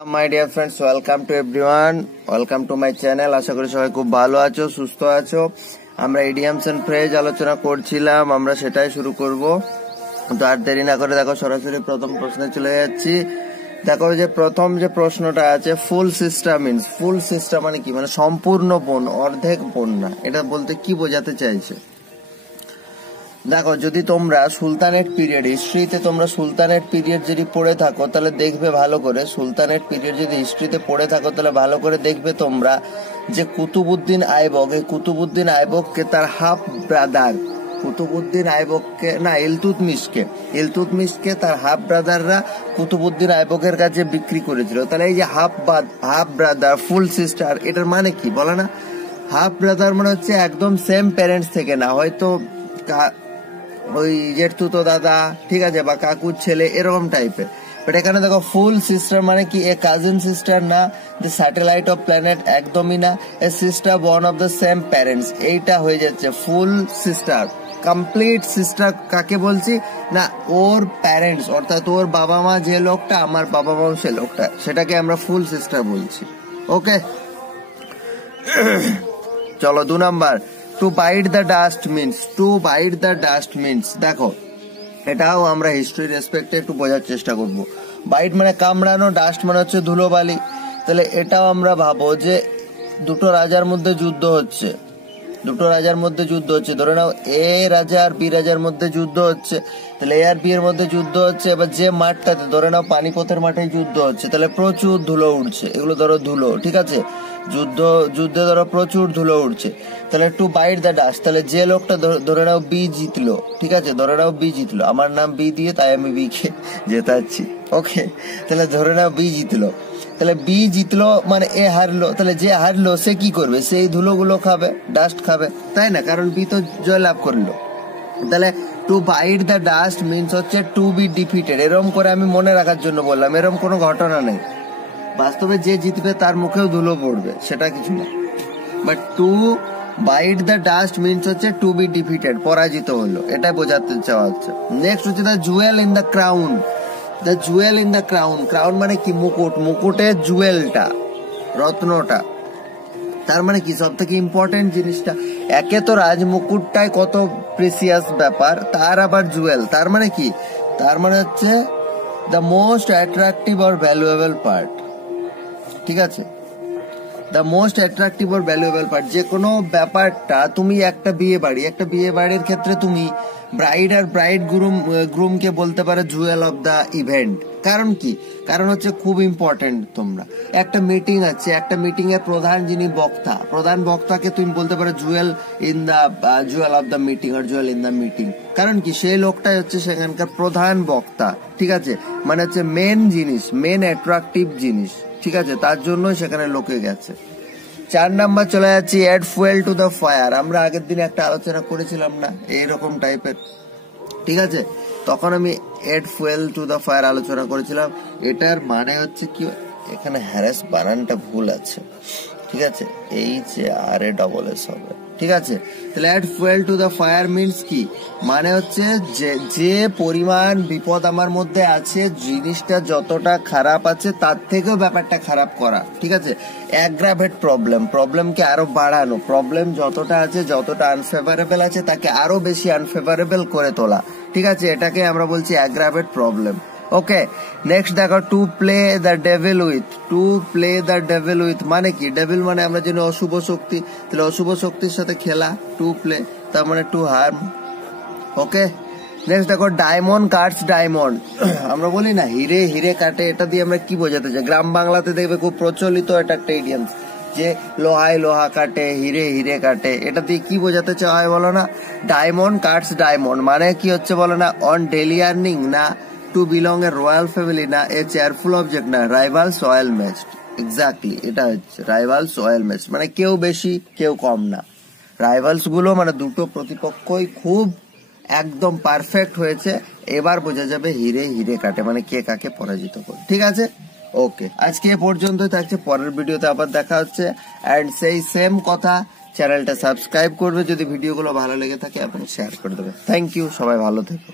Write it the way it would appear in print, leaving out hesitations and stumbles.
My dear friends, welcome to everyone. Welcome to my channel. আশা করি সবাই খুব ভালো আছো, সুস্থ আছো। আমরা ইডিয়ামস এন্ড ফ্রেজ আলোচনা করছিলাম, আমরা সেটাই শুরু করব। তো আর দেরি না করে দেখো সরাসরি প্রথম প্রশ্নে চলে যাচ্ছি। দেখো যে প্রথম যে প্রশ্নটা আছে, ফুল সিস্টেম মিন্স, ফুল সিস্টেম মানে কি, মানে সম্পূর্ণ বোন, অর্ধেক বোন না। এটা বলতে কি বোঝাতে চাইছে? দেখো যদি তোমরা সুলতানেট পিরিয়ড, হিস্ট্রিতে তোমরা সুলতানেট পিরিয়ড যদি পড়ে থাকো তাহলে দেখবে ভালো করে, সুলতানেট পিরিয়ড যদি হিস্ট্রিতে পড়ে থাকো তাহলে ভালো করে দেখবে তোমরা যে কুতুবউদ্দিন আইবক, এই কুতুবউদ্দিন আইবককে তার হাফ ব্রাদার, কুতুবউদ্দিন আইবককে না, ইলতুৎমিশকে তার হাফ ব্রাদাররা কুতুবউদ্দিন আইবকের কাছে বিক্রি করেছিল। তাহলে এই যে হাফ ব্রাদার, ফুল সিস্টার, এটার মানে কি বলো না? হাফ ব্রাদার মানে হচ্ছে একদম সেম প্যারেন্টস থেকে না, হয়তো ওই জেঠতুতো দাদা, ঠিক আছে, বা কাকুর ছেলে, এরকম টাইপের। বাট এখানে দেখো ফুল সিস্টার মানে কি, এ কাজিন সিস্টার না, দি স্যাটেলাইট অফ প্ল্যানেট একদমই না, এ sister born of the same parents, এইটা হয়ে যাচ্ছে ফুল সিস্টার। কমপ্লিট সিস্টার কাকে বলছি না, ওর প্যারেন্টস, অর্থাৎ ওর বাবা মা যে লোকটা, আমার বাবা মাও সে লোকটা, সেটাকে আমরা ফুল সিস্টার বলছি। ওকে, চলো 2 number, to bite the dust means, to bite the dust means, দেখো এটাও আমরা হিস্ট্রি রেসপেক্টে একটু বোঝার চেষ্টা করব। বাইট মানে কামড়ানো, ডাস্ট মানে হচ্ছে ধুলোবালি। তাহলে এটাও আমরা ভাবো যে দুটো রাজার মধ্যে যুদ্ধ হচ্ছে, ধরে নাও এ রাজা আর বি রাজার মধ্যে যুদ্ধ হচ্ছে। তাহলে এ আর বি এর মধ্যে যুদ্ধ হচ্ছে, এবার যে মাঠটাতে, ধরে নাও পানিপথের মাঠে যুদ্ধ হচ্ছে, তাহলে প্রচুর ধুলো উঠছে, এগুলো ধরো ধুলো, ঠিক আছে, যুদ্ধে ধরো প্রচুর ধুলো উঠছে। তাহলে টু বাইট দ্য ডাস্ট, তাহলে যে লোকটা, ধরে নাও বি জিতলো, ঠিক আছে, ধরে নাও বি জিতলো, আমার নাম বি দিয়ে তাই আমি বি কে জেতাচ্ছি। ওকে, তাহলে ধরে নাও বি জিতলো, তাহলে বি জিতলো মানে এ হারলো, তাহলে যে হারলো সে কি করবে, সেই ধুলোগুলো খাবে, ডাস্ট খাবে, তাই না, কারণ বি তো জয়লাভ করলো। তাহলে to bite the dust means হচ্ছে টু বি ডিফিটেড। এরকম করে আমি মনে রাখার জন্য বললাম, এরকম কোনো ঘটনা নেই, বাস্তবে যে জিতবে তার মুখেও ধুলো পড়বে, সেটা কিছু না। But to bite the dust means হচ্ছে টু বি ডিফিটেড, পরাজিত হলো, এটাই বোঝাতে চাওয়া হচ্ছে। নেক্সট হচ্ছে the jewel in the crown, the jewel in the crown, crown মানে কি, মুকুট, মুকুটের জুয়েলটা, রত্নটা, তার মানে কি সব থেকে ইম্পর্টেন্ট জিনিসটা। একে তো রাজ মুকুটটাই কত প্রেসিয়াস ব্যাপার, তার আবার জুয়েল, তার মানে কি, তার মানে হচ্ছে the most attractive or valuable part, ঠিক আছে, the most attractive or valuable part. যে কোনো ব্যাপারটা তুমি একটা বিয়ে বাড়ির ক্ষেত্রে তুমি ব্রাইড আর ব্রাইড গ্রুমকে বলতে পারো জুয়েল অফ দ্য ইভেন্ট। কারণ কি, কারণ হচ্ছে খুব ইম্পর্টেন্ট। তোমরা একটা মিটিং আছে, একটা মিটিং এর প্রধান যিনি বক্তা, প্রধান বক্তাকে তুমি বলতে পারো জুয়েল অফ দ্য মিটিং আর জুয়েল ইন দ্য মিটিং। কারণ কি, সেই লোকটাই হচ্ছে সেখানকার প্রধান বক্তা, ঠিক আছে, মানে হচ্ছে মেন জিনিস, মেন অ্যাট্রাকটিভ জিনিস, ঠিক আছে, তার জন্যই সেখানে লোকে গেছে। 4 নাম্বার চলে যাচ্ছি, add fuel to the fire. আমরা আগের দিন একটা আলোচনা করেছিলাম না এইরকম টাইপের, ঠিক আছে, তখন আমি add fuel to the fire আলোচনা করেছিলাম। এটার মানে হচ্ছে কি, এখানে হ্যারাস বানানটা ভুল আছে, ঠিক আছে, HARASS হবে, ঠিক আছে। তাহলে add fuel to the fire means কি, মানে হচ্ছে যে পরিমাণ বিপদ আমার মধ্যে আছে, জিনিসটা যতটা খারাপ আছে তার থেকেও ব্যাপারটা খারাপ করা, ঠিক আছে, অ্যাগ্রাভেট প্রবলেমকে আরো বাড়ানো, প্রবলেম যতটা আছে, যতটা আনফেভারেবল আছে তাকে আরো বেশি আনফেভারেবল করে তোলা, ঠিক আছে, এটাকে আমরা বলছি অ্যাগ্রাভেট প্রবলেম। ওকে, নেক্সট দেখো, to play the devil with মানে কি, ডেভিল মানে আমরা জানি অশুভ শক্তি, তাহলে অশুভ শক্তির সাথে খেলা, টু প্লে তার মানে টু হার্ম। ওকে, নেক্সট দেখো, ডায়মন্ড কাটস ডায়মন্ড, আমরা বলি না হিরে কাটে, এটা দিয়ে আমরা কি বোঝাতে চাই? গ্রাম বাংলাতে দেখবে খুব প্রচলিত এটা একটা ইডিয়াম, যে লোহায় লোহা কাটে, হিরে কাটে, এটা দিয়ে কি বোঝাতে চাওয়া হয় বলো না? ডায়মন্ড কাটস ডায়মন্ড মানে কি হচ্ছে বলো না? অন ডেলি আর্নিং না, টু বিলং এ রয়্যাল ফ্যামিলি না, এ চেয়ারফুল অবজেক্ট না, রাইভাল সয়েল ম্যাচড। এক্স্যাক্টলি এটা হচ্ছে রাইভাল সয়েল ম্যাচ, মানে কেউ বেশি কেউ কম না। রাইভালস গুলো মানে দুটো প্রতিপক্ষই খুব একদম পারফেক্ট হয়েছে, এবার বোঝা যাবে হিরে কাটে মানে কে কাকে পরাজিত করে, ঠিক আছে। ওকে, আজকে এ পর্যন্তই থাকছে, পরের ভিডিওতে আবার দেখা হচ্ছে। এন্ড সেই সেম কথা, চ্যানেলটা সাবস্ক্রাইব করবে যদি ভিডিওগুলো ভালো লেগে থাকে এবং শেয়ার করে দেবে। থ্যাংক ইউ, সবাই ভালো থেকো।